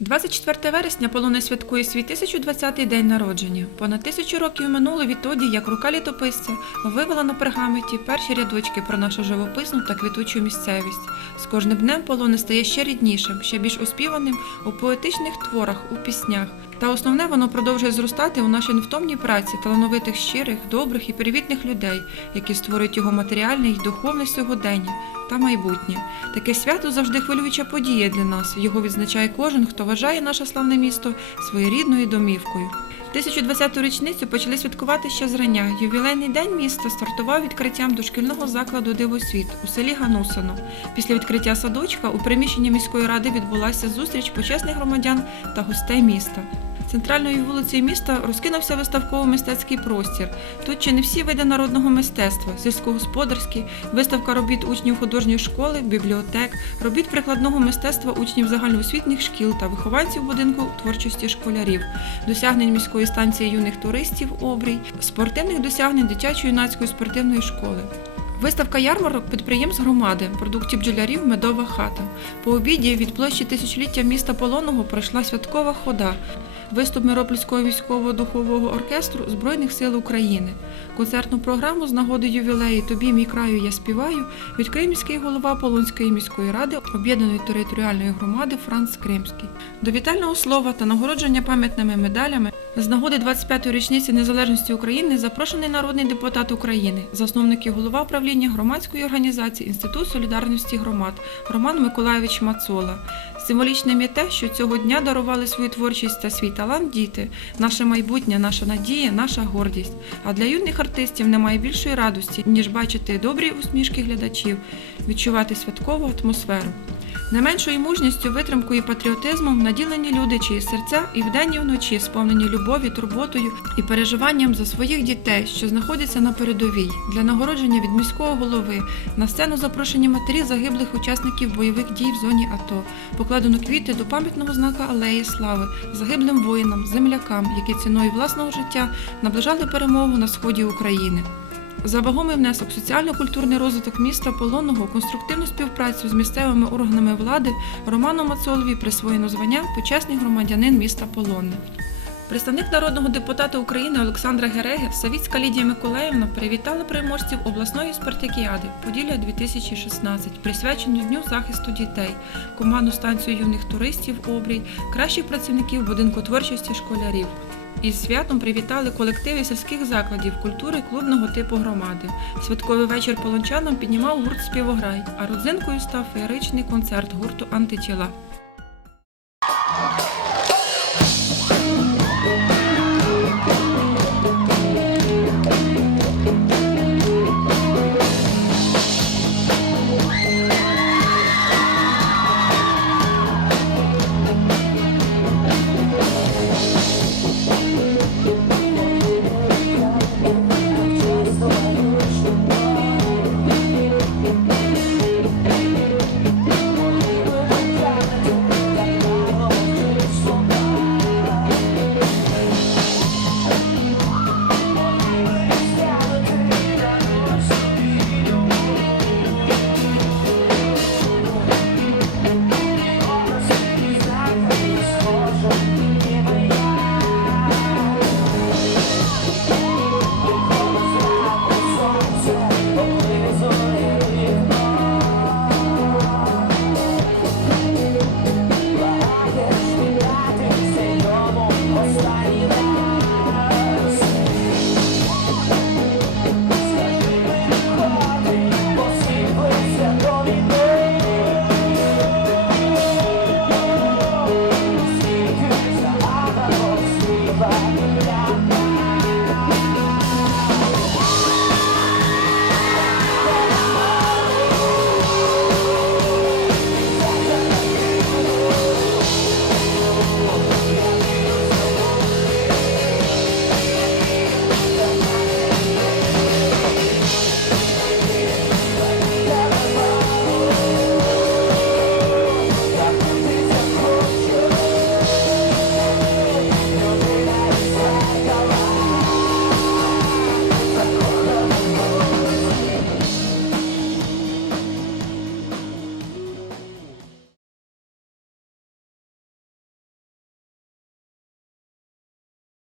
24 вересня Полоне святкує свій 1020-й день народження. Понад тисячу років минуло відтоді, як рука літописця вивела на пергаменті перші рядочки про нашу живописну та квітучу місцевість. З кожним днем полоне стає ще ріднішим, ще більш оспіваним у поетичних творах, у піснях. Та основне воно продовжує зростати у нашій невтомній праці талановитих, щирих, добрих і привітних людей, які створюють його матеріальне й духовне сьогодення та майбутнє. Таке свято завжди хвилююча подія для нас. Його відзначає кожен, хто вважає наше славне місто своєрідною домівкою. 1020-ту річницю почали святкувати ще зрання. Ювілейний день міста стартував відкриттям дошкільного закладу Дивосвіт у селі Ганусино. Після відкриття садочка у приміщенні міської ради відбулася зустріч почесних громадян та гостей міста. Центральною вулицею міста розкинувся виставково-мистецький простір. Тут чи не всі види народного мистецтва, сільськогосподарські, виставка робіт учнів художньої школи, бібліотек, робіт прикладного мистецтва учнів загальноосвітніх шкіл та вихованців будинку творчості школярів, досягнень міської станції юних туристів Обрій, спортивних досягнень дитячо-юнацької спортивної школи. Виставка ярмарок підприємств громади, продуктів бджолярів Медова хата. По обіді від площі тисячоліття міста Полонного пройшла святкова хода. Виступ Миропольського військового духового оркестру Збройних сил України. Концертну програму з нагоди ювілею Тобі мій краю я співаю відкриє міський голова Полонської міської ради об'єднаної територіальної громади Франц Кримський. До вітального слова та нагородження пам'ятними медалями з нагоди 25-ї річниці незалежності України запрошений народний депутат України, засновник і голова правління громадської організації Інститут солідарності громад Роман Миколайович Мацола. Символічним є те, що цього дня дарували свою творчість та свій талант діти, наше майбутнє, наша надія, наша гордість. А для юних артистів немає більшої радості, ніж бачити добрі усмішки глядачів, відчувати святкову атмосферу. Не меншою мужністю, витримкою і патріотизмом наділені люди, чиї серця і вдень, і вночі сповнені любові, турботою і переживанням за своїх дітей, що знаходяться на передовій. Для нагородження від міського голови на сцену запрошені матері загиблих учасників бойових дій в зоні АТО. Покладено квіти до пам'ятного знака Алеї Слави загиблим воїнам, землякам, які ціною власного життя наближали перемогу на сході України. За вагомий внесок соціально-культурний розвиток міста Полонного, конструктивну співпрацю з місцевими органами влади Роману Мацолові присвоєно звання почесний громадянин міста Полонне. Представник народного депутата України Олександра Гереги, Савіцька Лідія Миколаївна привітала переможців обласної спартакіади Поділля 2016, присвячену Дню захисту дітей, команду станцію юних туристів Обрій, кращих працівників будинку творчості школярів. Із святом привітали колективи сільських закладів культури клубного типу громади. Святковий вечір полончанам піднімав гурт Співограй, а родзинкою став феєричний концерт гурту Антитіла.